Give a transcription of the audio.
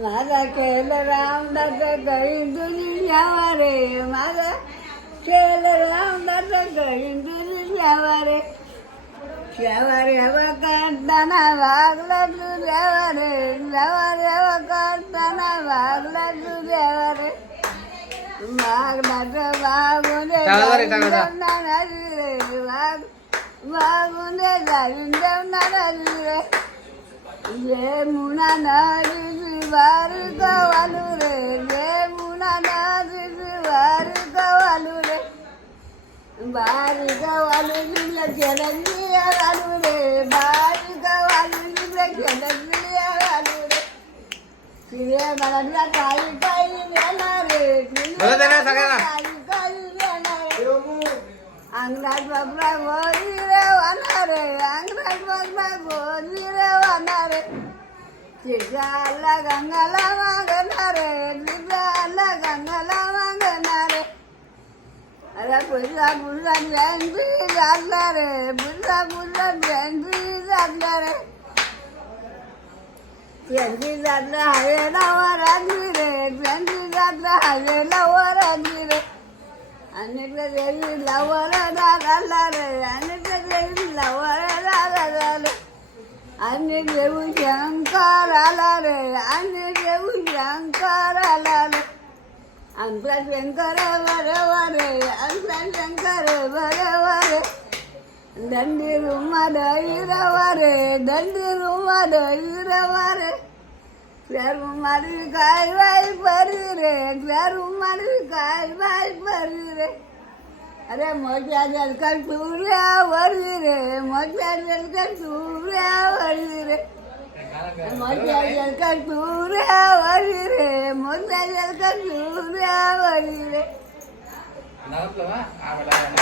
माझा केलं रामदास गळी दुनिया रे, माझा केलं रामदास गळी दुनिया रे. शेवारे हवा काढताना वागला तुझ्यावा रे, शेवारे हवा काढताना वागला तुझ्यावा रे. वागला वागून रे वागून जाऊन जेवणारा रे. जे मुना नदी वार गवालू रे, जे मुना नदी वार गवालू रे. बारी गवालू दिलं खेळली घालू रे, बारी गवालू दिलं खेळली घालू रे. तिरे मला काही काही देणार रे, काही काही देणार रे. अंगणात बाबरा गोरी रे वाहणार रे, अंगणात बाबरा गोरी रे वाहणार रे. तिच्याला गंगाला मागणार रे, तिच्याला गंगाला मागणार रे. अरे पुढला पुढला बँडी जातला रे, पुढला पुढला बँडी जातला रे. बँडी जातला हवेला वरांगी रे, बँडी जातला हवेला वरांगी रे. अनेक देवी लावाला दादा रे, अनेक देवी लावाला दादा रे. अनेक देऊ शंकर आला रे, अनेक देऊ शंकर आला रे. आमचा शंकर बरोबर रे, आमचा शंकर बरोबर रे. दंडी रुमा हिरवा रे, दंडी रुमा हिरवा रे. रुमाली काय बाई परी रे, रुमाली काय बाई परी रे. अरे मोठ्या जलकर सूर्यावरी रे, मोठ्या जलकर सूर्यावरी रे. मोठ्या जलकर सूर्यावरी रे, मोठ्या जलकर सूर्यावरी रे.